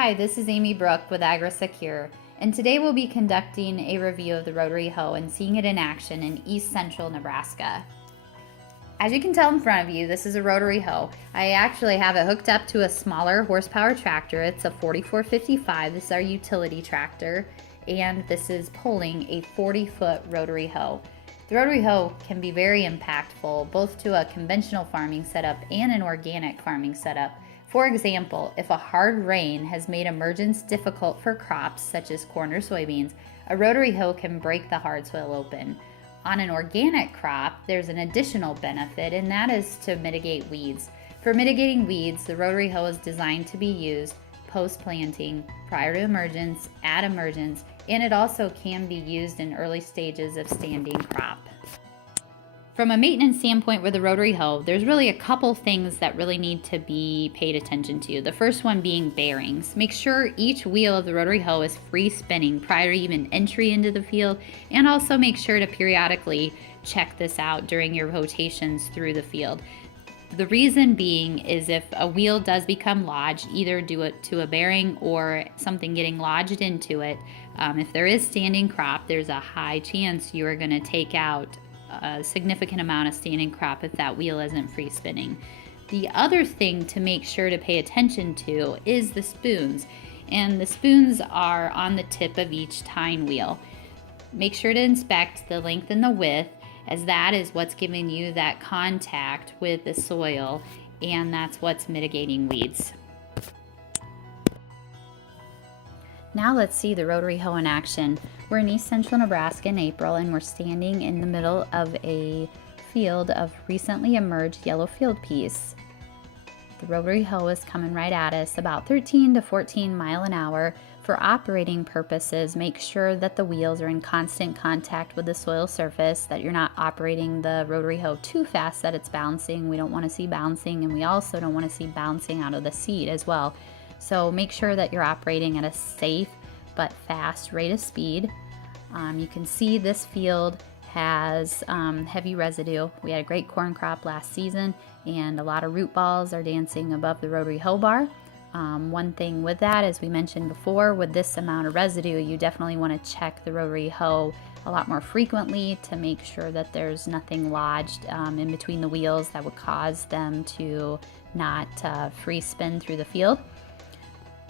Hi, this is Amy Bruch with AgriSecure, and today we'll be conducting a review of the Rotary Hoe and seeing it in action in east central Nebraska. As you can tell in front of you, this is a Rotary Hoe. I actually have it hooked up to a smaller horsepower tractor. It's a 4455. This is our utility tractor, and this is pulling a 40-foot Rotary Hoe. The Rotary Hoe can be very impactful both to a conventional farming setup and an organic farming setup. For example, if a hard rain has made emergence difficult for crops such as corn or soybeans, a Rotary Hoe can break the hard soil open. On an organic crop, there's an additional benefit, and that is to mitigate weeds. For mitigating weeds, the Rotary Hoe is designed to be used post-planting, prior to emergence, at emergence, and it also can be used in early stages of standing crop. From a maintenance standpoint with the Rotary Hoe, there's really a couple things that really need to be paid attention to. The first one being bearings. Make sure each wheel of the Rotary Hoe is free spinning prior to even entry into the field, and also make sure to periodically check this out during your rotations through the field. The reason being is if a wheel does become lodged, either due to a bearing or something getting lodged into it, if there is standing crop, there's a high chance you are going to take out a significant amount of standing crop if that wheel isn't free spinning. The other thing to make sure to pay attention to is the spoons, and the spoons are on the tip of each tine wheel. Make sure to inspect the length and the width, as that is what's giving you that contact with the soil, and that's what's mitigating weeds. Now let's see the Rotary Hoe in action. We're in east central Nebraska in April, and we're standing in the middle of a field of recently emerged yellow field peas. The Rotary Hoe is coming right at us, about 13 to 14 miles an hour. For operating purposes, make sure that the wheels are in constant contact with the soil surface, that you're not operating the Rotary Hoe too fast that it's bouncing. We don't want to see bouncing, and we also don't want to see bouncing out of the seed as well. So make sure that you're operating at a safe but fast rate of speed. You can see this field has heavy residue. We had a great corn crop last season, and a lot of root balls are dancing above the Rotary Hoe bar. One thing with that, as we mentioned before, with this amount of residue, you definitely want to check the Rotary Hoe a lot more frequently to make sure that there's nothing lodged in between the wheels that would cause them to not free spin through the field.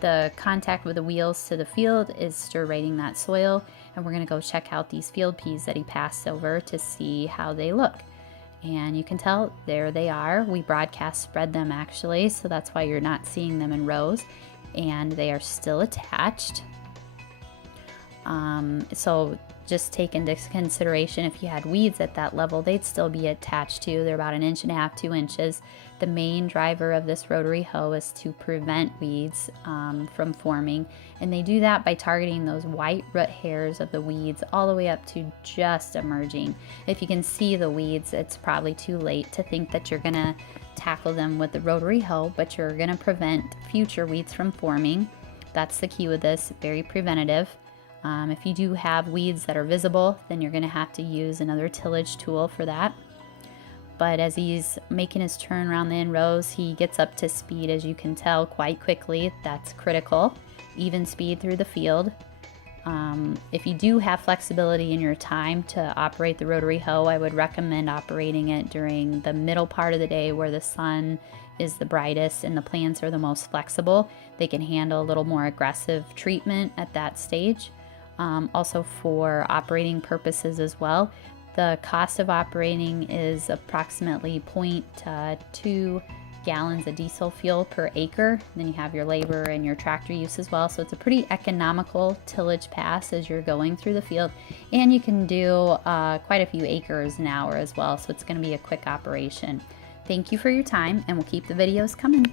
The contact with the wheels to the field is stir-rating that soil, and we're going to go check out these field peas that he passed over to see how they look. And you can tell, there they are. We broadcast spread them actually, so that's why you're not seeing them in rows, and they are still attached. So just take into consideration, if you had weeds at that level, they'd still be attached to. They're about 1.5 inches, 2 inches. The main driver of this Rotary Hoe is to prevent weeds from forming, and they do that by targeting those white root hairs of the weeds all the way up to just emerging. If you can see the weeds, it's probably too late to think that you're gonna tackle them with the Rotary Hoe, but you're gonna prevent future weeds from forming. That's the key with this, very preventative. If you do have weeds that are visible, then you're going to have to use another tillage tool for that. But as he's making his turn around the end rows, he gets up to speed, as you can tell, quite quickly. That's critical. Even speed through the field. If you do have flexibility in your time to operate the Rotary Hoe, I would recommend operating it during the middle part of the day where the sun is the brightest and the plants are the most flexible. They can handle a little more aggressive treatment at that stage. Also for operating purposes as well, the cost of operating is approximately 0.2 gallons of diesel fuel per acre. Then you have your labor and your tractor use as well, so it's a pretty economical tillage pass as you're going through the field, and you can do quite a few acres an hour as well, so it's going to be a quick operation. Thank you for your time, and we'll keep the videos coming.